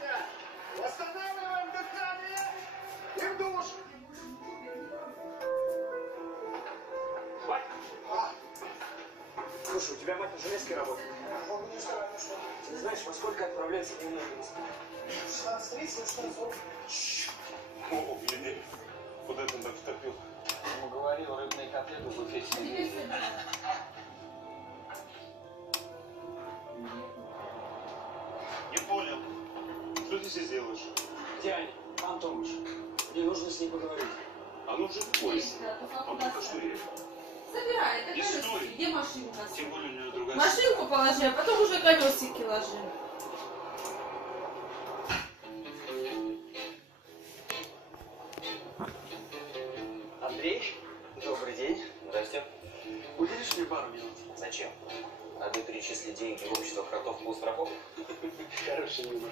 Ваня! Восстанавливаем дыхание и в душ! Вань! Слушай, у тебя мать на железке работает. Он не знаю, ну что. Ты знаешь, во сколько отправляется дневной рейс? 16:30, 16:40. О, гляди, куда ты так втопил? Ему говорил, рыбные котлеты в буфете не Не понял. Что ты здесь делаешь? Дядя, Антоныч, мне нужно с ней поговорить. А ну же в поезд. Он только что едет. Собирай, это Не колесики. стой. Где машинка? Тем более у нее другая... Машинку положи, а потом уже колесики ложи. Андрей, добрый день. Здрасте. Уделишь мне пару минут? Зачем? Надо перечислить деньги в общество кротов по страховке? Хороший выбор.